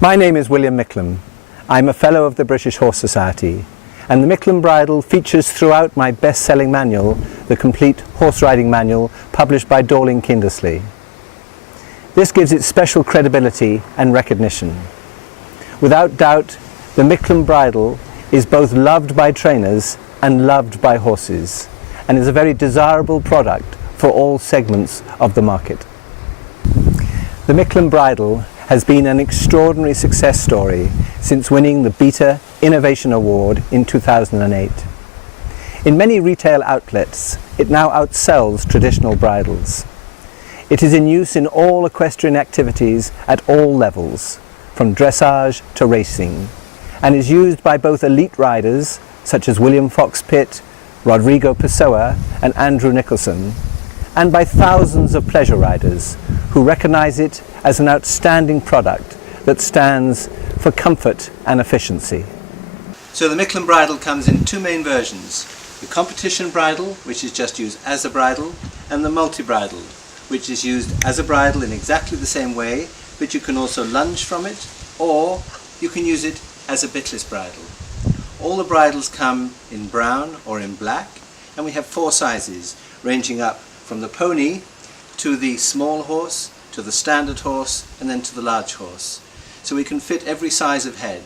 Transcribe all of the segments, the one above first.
My name is William Miclklem. I'm a Fellow of the British Horse Society, and the Miclklem bridle features throughout my best-selling manual, the complete horse riding manual published by Dorling Kindersley. This gives it special credibility and recognition. Without doubt, the Miclklem bridle is both loved by trainers and loved by horses, and is a very desirable product for all segments of the market. The Miclklem bridle has been an extraordinary success story since winning the Beta Innovation Award in 2008. In many retail outlets, it now outsells traditional bridles. It is in use in all equestrian activities at all levels, from dressage to racing, and is used by both elite riders such as William Fox Pitt, Rodrigo Pessoa and Andrew Nicholson, and by thousands of pleasure riders who recognize it as an outstanding product that stands for comfort and efficiency. So the Miclklem bridle comes in two main versions: the competition bridle, which is just used as a bridle, and the multi-bridle, which is used as a bridle in exactly the same way, but you can also lunge from it, or you can use it as a bitless bridle. All the bridles come in brown or in black, and we have four sizes, ranging up from the pony to the small horse, to the standard horse, and then to the large horse. So we can fit every size of head.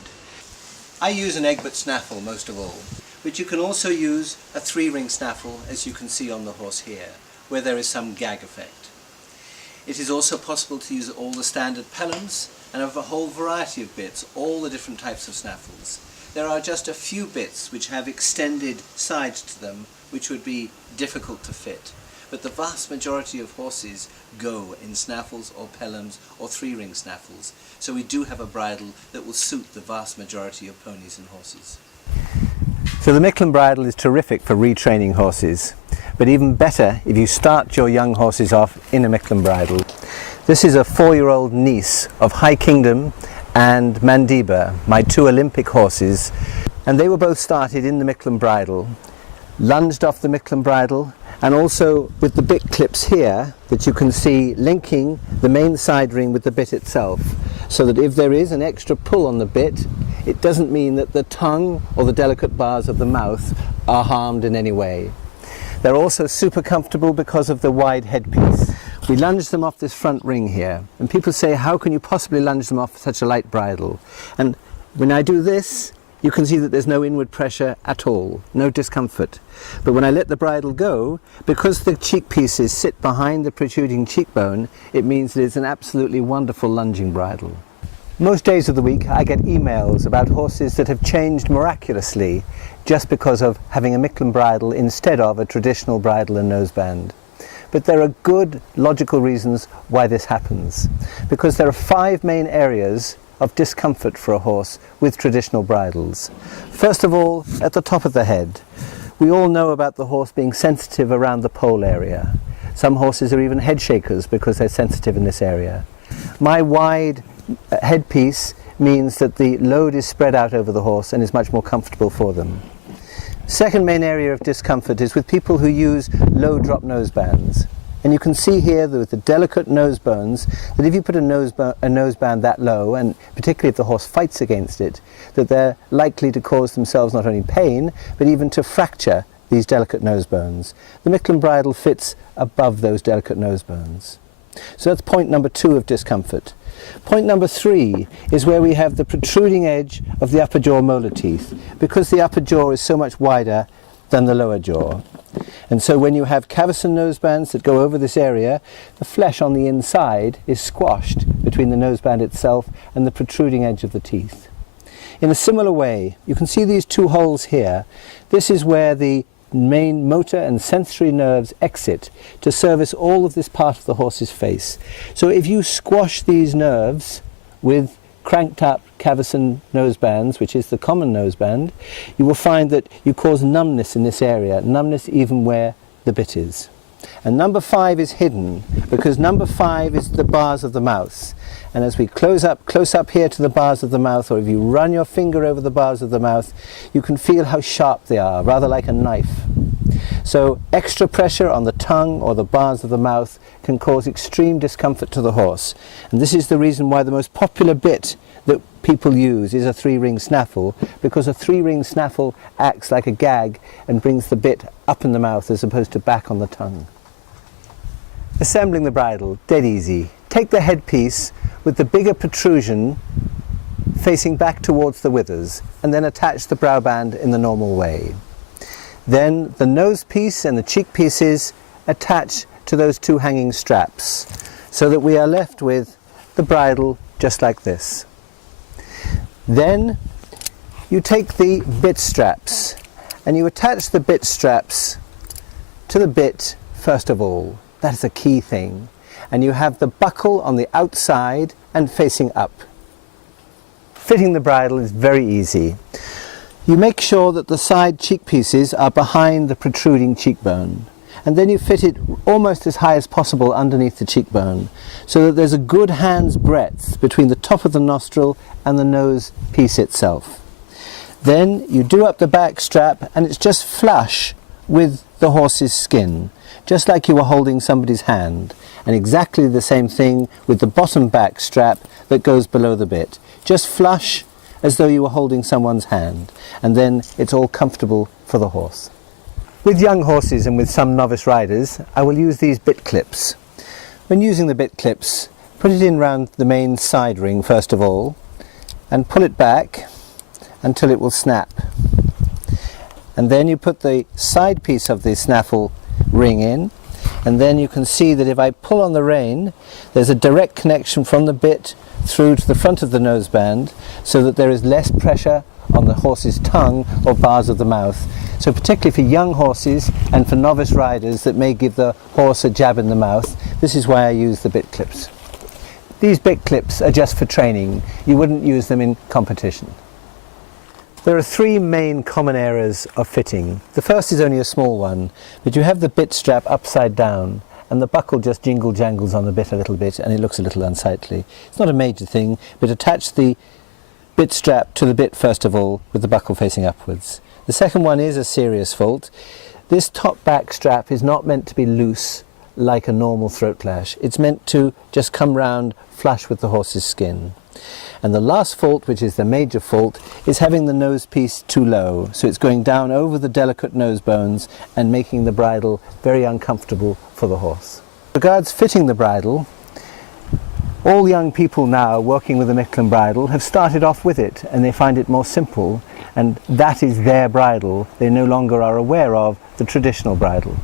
I use an Egbert snaffle most of all, but you can also use a three-ring snaffle, as you can see on the horse here, where there is some gag effect. It is also possible to use all the standard pellams and have a whole variety of bits, all the different types of snaffles. There are just a few bits which have extended sides to them, which would be difficult to fit. But the vast majority of horses go in snaffles or pellams or three-ring snaffles, so we do have a bridle that will suit the vast majority of ponies and horses. So the Miclklem bridle is terrific for retraining horses, but even better if you start your young horses off in a Miclklem bridle. This is a 4-year-old niece of High Kingdom and Mandiba, my two Olympic horses, and they were both started in the Miclklem bridle, lunged off the Miclklem bridle, and also with the bit clips here that you can see linking the main side ring with the bit itself, so that if there is an extra pull on the bit, it doesn't mean that the tongue or the delicate bars of the mouth are harmed in any way. They're also super comfortable because of the wide headpiece. We lunge them off this front ring here, and people say, how can you possibly lunge them off such a light bridle? And when I do this, you can see that there's no inward pressure at all, no discomfort. But when I let the bridle go, because the cheek pieces sit behind the protruding cheekbone, it means that it's an absolutely wonderful lunging bridle. Most days of the week I get emails about horses that have changed miraculously just because of having a Miclklem bridle instead of a traditional bridle and noseband. But there are good logical reasons why this happens, because there are 5 main areas of discomfort for a horse with traditional bridles. First of all, at the top of the head. We all know about the horse being sensitive around the pole area. Some horses are even head shakers because they're sensitive in this area. My wide headpiece means that the load is spread out over the horse and is much more comfortable for them. Second main area of discomfort is with people who use low drop nosebands. And you can see here that with the delicate nose bones, that if you put a noseband that low, and particularly if the horse fights against it, that they're likely to cause themselves not only pain, but even to fracture these delicate nose bones. The Miclklem bridle fits above those delicate nose bones. So that's point number 2 of discomfort. Point number 3 is where we have the protruding edge of the upper jaw molar teeth, because the upper jaw is so much wider than the lower jaw. And so when you have cavesson nosebands that go over this area, the flesh on the inside is squashed between the noseband itself and the protruding edge of the teeth. In a similar way, you can see these 2 holes here. This is where the main motor and sensory nerves exit to service all of this part of the horse's face. So if you squash these nerves with cranked up cavesson nosebands, which is the common noseband, you will find that you cause numbness in this area, numbness even where the bit is. And number 5 is hidden, because number 5 is the bars of the mouth. And as we close up here to the bars of the mouth, or if you run your finger over the bars of the mouth, you can feel how sharp they are, rather like a knife. So extra pressure on the tongue or the bars of the mouth can cause extreme discomfort to the horse. And this is the reason why the most popular bit that people use is a 3-ring snaffle, because a 3-ring snaffle acts like a gag and brings the bit up in the mouth as opposed to back on the tongue. Assembling the bridle, dead easy. Take the headpiece with the bigger protrusion facing back towards the withers, and then attach the brow band in the normal way. Then the nose piece and the cheek pieces attach to those 2 hanging straps, so that we are left with the bridle just like this. Then you take the bit straps and you attach the bit straps to the bit first of all. That is a key thing. And you have the buckle on the outside and facing up. Fitting the bridle is very easy. You make sure that the side cheek pieces are behind the protruding cheekbone, and then you fit it almost as high as possible underneath the cheekbone, so that there's a good hand's breadth between the top of the nostril and the nose piece itself. Then you do up the back strap, and it's just flush with the horse's skin, just like you were holding somebody's hand, and exactly the same thing with the bottom back strap that goes below the bit. Just flush as though you were holding someone's hand, and then it's all comfortable for the horse. With young horses and with some novice riders, I will use these bit clips. When using the bit clips, put it in round the main side ring first of all, and pull it back until it will snap. And then you put the side piece of the snaffle ring in, and then you can see that if I pull on the rein, there's a direct connection from the bit through to the front of the noseband, so that there is less pressure on the horse's tongue or bars of the mouth. So particularly for young horses and for novice riders that may give the horse a jab in the mouth, this is why I use the bit clips. These bit clips are just for training. You wouldn't use them in competition. There are 3 main common errors of fitting. The first is only a small one, but you have the bit strap upside down and the buckle just jingle-jangles on the bit a little bit and it looks a little unsightly. It's not a major thing, but attach the bit strap to the bit first of all with the buckle facing upwards. The second one is a serious fault. This top back strap is not meant to be loose like a normal throat lash. It's meant to just come round flush with the horse's skin. And the last fault, which is the major fault, is having the nose piece too low. So it's going down over the delicate nose bones and making the bridle very uncomfortable for the horse. As regards fitting the bridle, all young people now working with a Miclklem bridle have started off with it, and they find it more simple, and that is their bridle. They no longer are aware of the traditional bridle.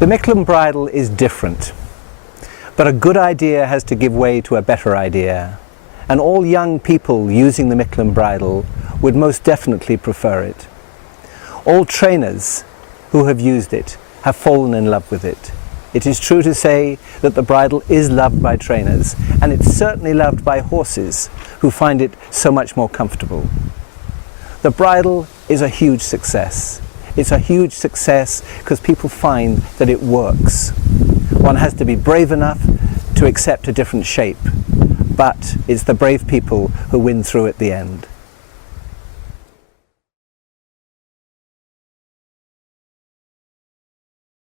The Miclklem bridle is different, but a good idea has to give way to a better idea. And all young people using the Miclklem bridle would most definitely prefer it. All trainers who have used it have fallen in love with it. It is true to say that the bridle is loved by trainers, and it's certainly loved by horses who find it so much more comfortable. The bridle is a huge success. It's a huge success because people find that it works. One has to be brave enough to accept a different shape, but it's the brave people who win through at the end.